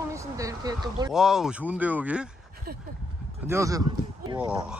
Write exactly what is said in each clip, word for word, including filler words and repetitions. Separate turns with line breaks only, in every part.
처음이신데 이렇게 또 멀.
와우 좋은데요 여기? 안녕하세요. 와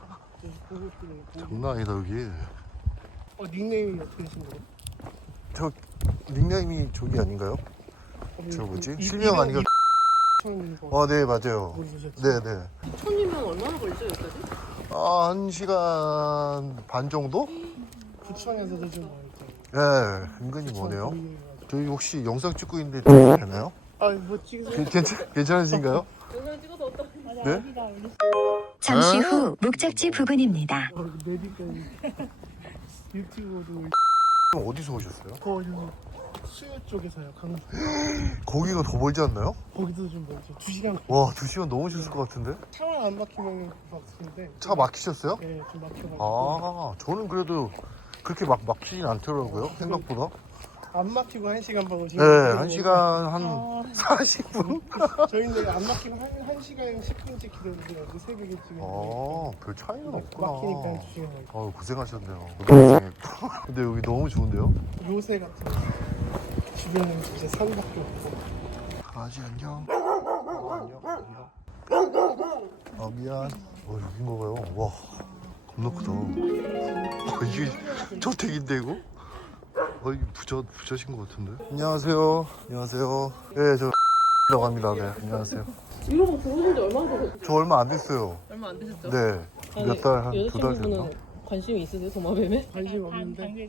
장난 아니다 여기.
어 닉네임이 어떻게 되신 거예요?
저 닉네임이 저기 아닌가요?
어,
저 뭐지?
이-
실명 아닌가?
처음인 거.
아 네 맞아요.
모르셨죠?
네네.
천이면 얼마나 걸리죠 여기까지?
아, 한 시간 반 정도?
부천에서도 좀 멀죠.
네, 은근히
부천
머네요.
거리에 가지고.
저희 혹시 영상 찍고 있는데 되나요?
아, 뭐 찍으세요?
괜- 괜찮, 괜찮으신가요?
영상 찍어서 어떤?
네?
잠시
아?
후 목적지 부근입니다.
어, 메디컬 유튜브도
그럼 어디서 오셨어요?
거기 수요 쪽에서요. 강주.
거기가 더 멀지 않나요?
거기도 좀 멀죠. 두 시간.
와, 두 시간 넘으셨을 것 같은데?
차만 안 막히면 막히는데.
차 막히셨어요?
네, 좀 막혀가지고.
아, 저는 그래도 그렇게 막 막히진 않더라고요, 생각보다.
안 막히고 한 시간 반고
네, 한 시간 한 사십 분?
저희는 안 막히고 한, 한 시간 십 분씩 기다리더라고요. 새벽에 지금.
아, 별 차이는 없구나.
막히니까 두 시간.
아유, 고생하셨네요. 고생했고. 근데 여기 너무 좋은데요?
요새 같은 거. 주변은 진짜 산밖에 없고.
강아지 안녕. 어, 안녕. 안녕. 아 미안. 어 여긴가 봐요. 와 겁나 크다. 어, 이게 저택인데 이거? 어 이게 부자 부자신 것 같은데. 안녕하세요. 안녕하세요. 네 저 라고 합니다. 네 안녕하세요.
유럽은 들어오신 지 얼마나 되셨어요?
저 얼마 안 됐어요.
얼마 안 되셨죠?
네. 몇 달 한 두 달 됐나?
여자친구분은 관심이 있으세요 도마뱀에?
관심 없는데.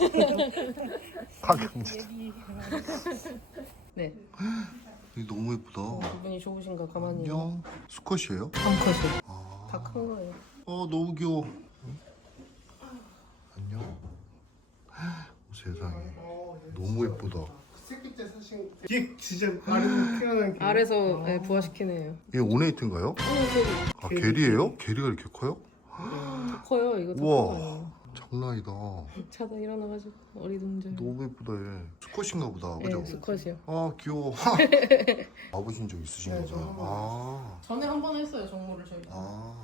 파경제.
네.
여기 너무 예쁘다.
기분이 좋으신가 가만히.
안녕. 수컷이에요?
암컷이.
아.
다 큰 거예요.
어 너무 귀여워. 안녕. 오, 세상에 너무 예쁘다.
새끼 때 사신 이게 진짜 말은 표현한 게
알에서 네, 부화시키네요.
이게 오네이트인가요? 아 게리예요? 게리가 이렇게 커요?
더 커요. 이거 더
우와.
큰 거예요.
장난 아니다.
자다 일어나가지고 어리둥절.
너무 예쁘다 얘. 수컷인가 보다 그죠?
네, 수컷이요.
아 귀여워. 와보신 적 있으신
네,
거죠?
저 한 번.
아.
전에 한 번 했어요 정모를 저희.
아.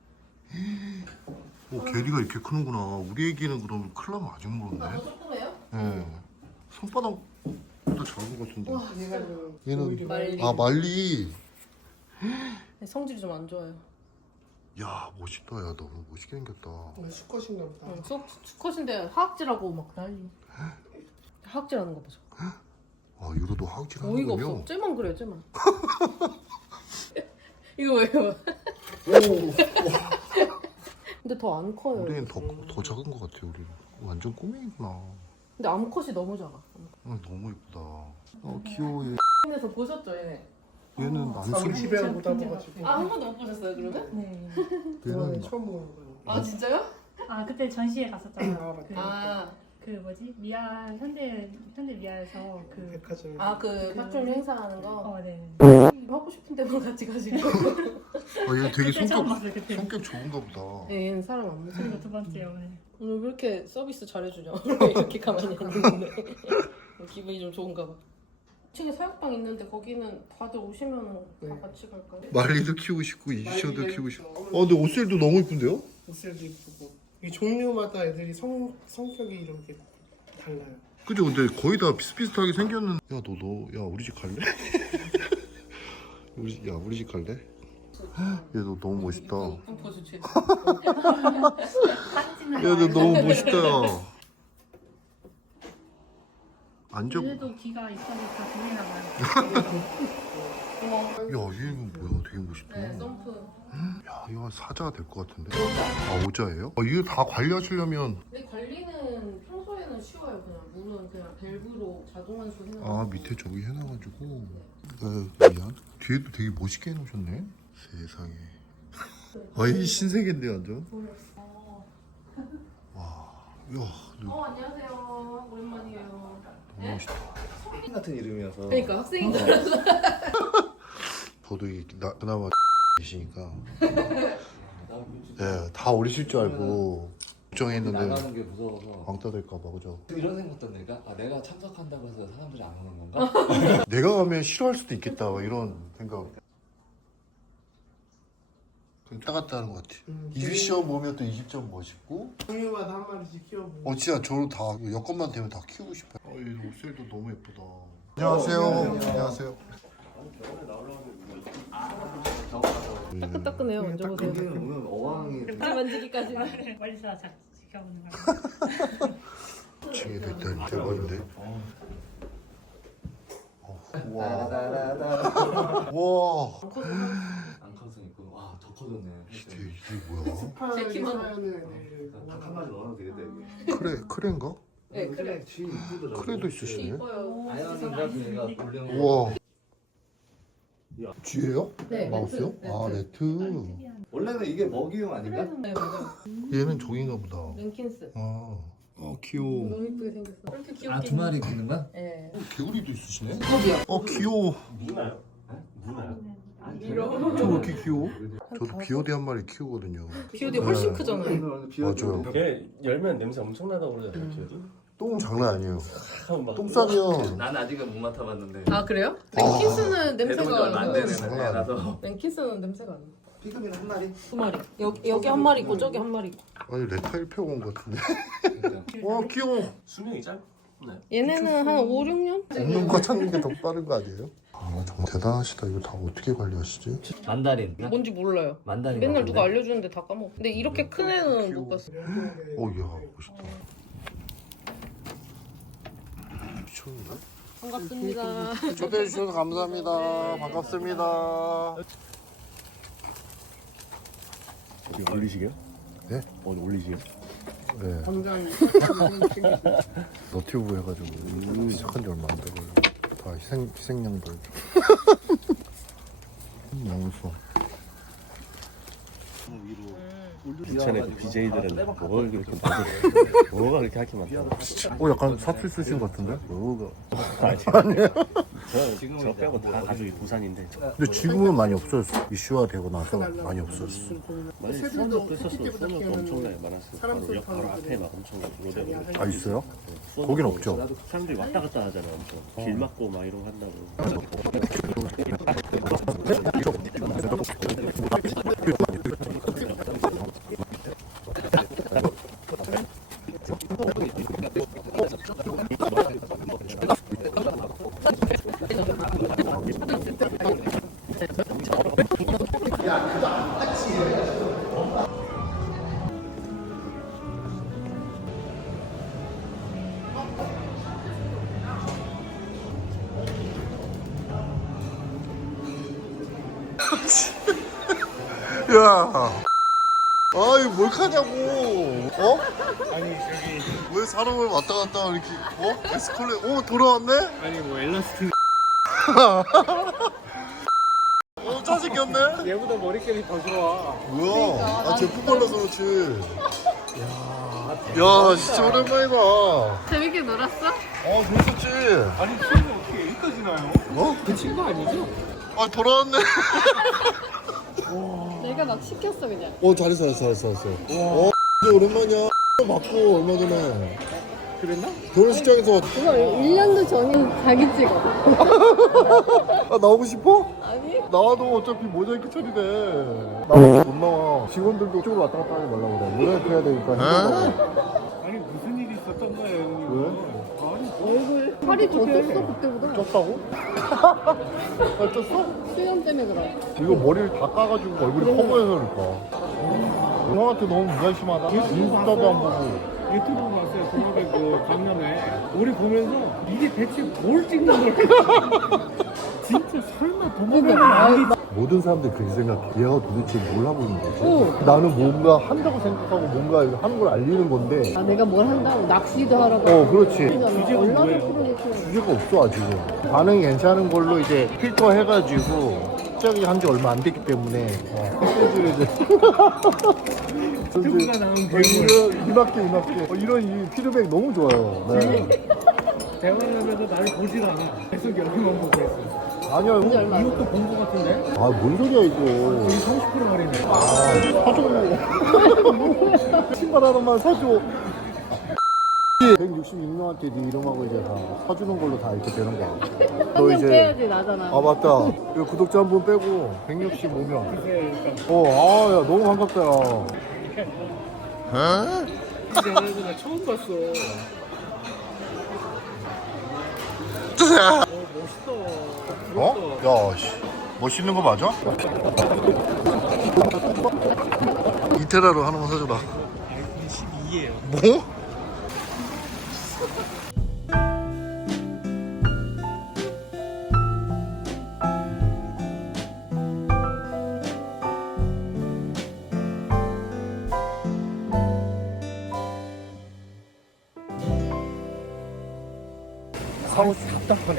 오 게리가 이렇게 크는구나. 우리 애기는 그럼 클라면 아직 멀었네.
아, 너 조그매요?
네. 손바닥보다 작은 것 같은데.
와,
얘는
얘는
오히려
말리.
아 말리.
네, 성질이 좀 안 좋아요.
야 멋있다. 야 너무 멋있게 생겼다.
수컷인가 보다.
응, 수, 수컷인데 화학질하고 막 난리. 화학질하는 거 보죠.
아 유로도 하우질
어이가
하는군요.
없어. 쟤만 그래요, 쟤만. 이거 왜요? 근데 더 안 커요.
우리는 더, 더 작은 것 같아. 우리 완전 꼬맹이구나.
근데 암컷이 너무 작아.
어, 너무 예쁘다. 어 귀여워. 얘.
근데서 보셨죠, 얘네?
얘는 안
아, 우리
쓰.
집에 못 와봐가지고.
아, 한 번도 못 보셨어요, 그러면?
네.
이번에
얘는
처음 보는 거예요.
아, 진짜요?
아 그때 전시회 갔었잖아요.
아, 맞다.
그,
아,
그 뭐지 미아 현대 현대 미아에서 그
백화점.
아, 그 파충 행사하는 거?
어, 네.
하고 싶은 데만 같이 가시고.
아, 얘 되게
그때 처음
성격
봤어요 그때.
성격 좋은가 보다.
네, 얘는 사람 안 무서워.
그리고 두 번째 오늘.
오늘 왜 이렇게 서비스 잘해주냐? 이렇게 가만히 앉는데 기분이 좀 좋은가 봐. 이 층에 사육방 있는데 거기는 다들 오시면 다
네.
같이 갈까요?
말리도 키우고 싶고 이주셔도
말리가
키우고 싶고.
있고.
어 근데 옷셀도 너무 예쁜데요?
옷셀도 이쁘고. 이 종류마다 애들이 성 성격이 이렇게 달라요.
그죠? 근데 거의 다 비슷비슷하게 생겼는. 야 너 너 야 우리 집 갈래? 우리 집- 야 우리 집 갈래? 얘도 너무 멋있다.
이쁜 포즈 취했어.
사진 찍는
야 너 너무 멋있다. 야. 앉아.
얘도 귀가 있어서 다 들리나 봐요.
우와.
야 얘는 뭐야? 되게 멋있다.
네, 썸프.
야 이거 사자가 될 것 같은데. 아 오자예요? 아 이거 다 관리하시려면
근데 관리는 평소에는 쉬워요. 그냥 물은 그냥 밸브로 자동 환수 해놓은
아 밑에 저기 해놔가지고. 아 미안. 뒤에도 되게 멋있게 해놓으셨네. 세상에. 아이 신세계인데 완전. 와. 야 너
어, 안녕하세요. 오랜만이에요.
너무 멋있다.
학생 같은 이름이어서
그러니까 학생인 줄 알았어.
저도 이 나, 그나마 계시니까. 네, 다 어리실 줄 알고 걱정했는데
나가는 게 무서워서
왕따 될까봐 그죠?
이런 생각도 내가 아 내가 참석한다고 해서 사람들이 안 오는 건가?
내가 가면 싫어할 수도 있겠다 막 이런 생각. 그냥 따갔다 하는 것 같아.
음,
이십 점 보면 또 이십 점 멋있고.
종류마다 한 마리씩 키워보고.
어 진짜 저로 다 여건만 되면 다 키우고 싶어요. 어, 이 옷셀도 너무 예쁘다. 안녕하세요. 안녕하세요.
따끈따끈해요. 만져보세요.
오늘 오늘 어항이
지 만지기까지.
멀리서 자, 지켜보는 거.
층에도 있다니 대박인데. 와. 와.
안 컸으니까 와더 커졌네.
진짜 이게 뭐야?
제 키만.
닭한 마리 넣어도 되겠다 여기.
크레 크레인가?
네, 그래.
쥐 이쁘더라고.
크레도 있으시네.
이뻐요.
아연인가 걔가 돌려놓은
우와. 쥐예요?
네,
마우스요?
네트,
아 네트.
원래는 이게 먹이용 아닌가?
네, 맞아요.
얘는 종인가 보다.
랭킨스.
아. 어 귀여워.
너무 이쁘게 생겼어. 이렇게 귀엽게.
아 두 마리 있는 거야?
네.
어, 개구리도 있으시네.
거기요.
어 귀여워.
누나요? 누나요?
저 왜 이렇게 귀여워? 저도 비오디 한 마리 키우거든요.
비오디 훨씬
네.
크잖아요.
맞아요.
걔 열면 냄새 엄청나다고 그러잖아요.
음.
똥 장난 아니에요.
하고 막
똥 싸면
난 아직은 못 맡아봤는데.
아 그래요? 랭킨스는
배동이
냄새가
얼마 안
안
되는
나요.
애라서.
랭킨스는 냄새가 안 나.
피그미는 한 마리.
두 마리. 여기 여기 한 마리 있고 저기 한 마리 있고.
아니 레타일 펴고 온 것 같은데. 와 귀여워.
수명이 짧나요?
얘네는 한 오, 육 년?
없는 거 찾는 게 더 빠른 거 아니에요? 아 정말 대단하시다. 이거 다 어떻게 관리하시지?
만다린.
뭔지 몰라요.
만다린.
맨날 누가 알려주는데 다 까먹어. 근데 이렇게 큰 애는 못 봤어.
어 이야 멋있다. 미쳤는데?
반갑습니다.
초대해 주셔서 감사합니다. 반갑습니다.
어디 올리시게요?
네?
어디 올리시게요?
네.
당장
너튜브 해가지고 시작한 지 얼마 안 돼요. 다 희생 희생양들. 양수.
부천에 그 비제이들은 뭘 그렇게 많이 뭐가 그렇게 할 게 많다고.
어 약간 사투리 쓰신 것 같은데? 뭐가?
아니에요. 저 지금 저 빼고 다 가족이 부산인데.
근데 지금은 많이 없어졌어. 이슈화 되고 나서 많이 없어졌어.
많이 수원도 있었어. 수원도 엄청나게 많았어. 바로 옆 바로 앞에 막 엄청 로데로.
아 있어요?
수원도
거긴 없죠.
나도 사람들이 왔다 갔다 하잖아. 엄청 길 막고 막 이런 거 한다고.
야, 아이 뭘 카냐고? 어?
아니 저기
왜 사람을 왔다 갔다 이렇게? 어? 에스컬레? 어 돌아왔네?
아니 뭐 엘라스틴
어 짜증겼네?
얘보다 머릿결이 더 좋아.
뭐야? 아 제품 발라서 그렇지. 야, 진짜 오랜만이다.
재밌게 놀았어?
어 재밌었지.
아니 친구 어떻게 여기까지 나요?
어?
그 친구 아니죠?
아 돌아왔네.
내가 막 시켰어 그냥.
어 잘했어 잘했어 잘했어. 어 진짜 오랜만이야. 맞고 얼마 전에.
그랬나?
결혼식장에서
그거 일 년도 전인 자기 찍어.
아 나오고 싶어?
아니?
나와도 어차피 모자이크 처리돼. 나못 나와. 직원들도 이쪽으로 왔다 갔다 하지 말라고 그래. 모자이크 해야 되니까 힘들다고.
아니 무슨 일이 있었던 거예요?
왜?
아니
얼굴 살이 더 쪘어 그때보다.
쪘다고? 아 쪘어?
수염 때문에 그래.
이거 머리를 다 까가지고 얼굴이 커 보여서 그럴까. 형한테 너무 무관심하다. 인스타도 안 보고.
유튜브 봤어요. 동업의 그 강연회. 우리 보면서 이게 대체 뭘 찍는 걸까? 진짜 설마 동업의 아니
모든 사람들이 그렇게 생각해. 얘가 도대체 뭘 하고 있는 거지? 나는 뭔가 한다고 생각하고 뭔가 이거 하는 걸 알리는 건데.
아 내가 뭘 한다고 낚시도 하라고.
어 그렇지.
주제가
얼마나
뭐예요?
프로젝트.
주제가 없어 아직은. 반응이 괜찮은 걸로 이제 필터 해가지고 시작이 한 지 얼마 안 됐기 때문에 어, 팬들이 이제
유튜브가 나온
어,
괴물.
이런 이밖에 이밖에 어, 이런 이 피드백 너무 좋아요. 네.
대화를 하면서 나를 보질 않아. 계속 여기만 보고 있어.
아니야 형.
이것도 본 거 같은데?
아 뭔 소리야 이거.
여기 삼십 퍼센트 할인해.
아 사줘. 신발 하나만 사줘. 백육십육 명한테 네 이름하고 이제 다 사주는 걸로 다 이렇게 되는 거야. 너 이제
빼야지 나잖아.
아 맞다. 이거 구독자 한 분 빼고 백육십오 명.
그래, 일단.
어, 아, 야, 너무 반갑다, 야. 에?
진짜 나 처음 봤어. 어, 멋있다.
어? 야, 씨. 멋있는 거 맞아? 이테라로 하나만 사줘라.
아이폰 십이에요.
뭐?
사고 답답하네.